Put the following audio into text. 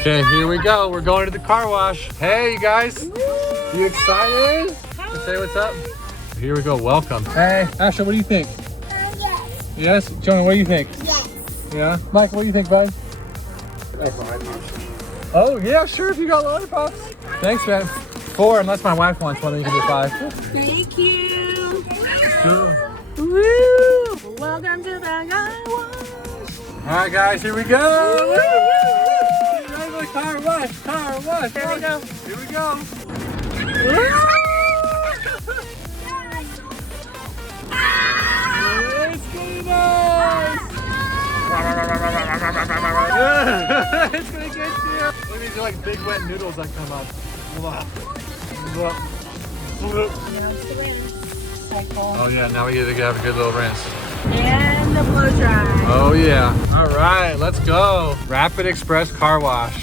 Okay, here we go. We're going to the car wash. Hey, you guys. You excited? Say what's up. Here we go. Welcome. Hey, Ashley, what do you think? Yes. Yes? Jonah, what do you think? Yes. Yeah? Mike, what do you think, bud? Oh, yeah, sure, if you got lollipops. Thanks, man. 4, unless my wife wants one, then you can do 5. Thank you. Cool. Woo! Welcome to the car wash. All right, guys, here we go. Woo, woo, woo. Car wash, car wash. Here we go. Here we go. It's gonna nice. It's gonna get you. Look at these like big wet noodles that come up. Oh yeah, now we get to have a good little rinse. And the blow dry. Oh yeah. All right, let's go. Rapid Express car wash.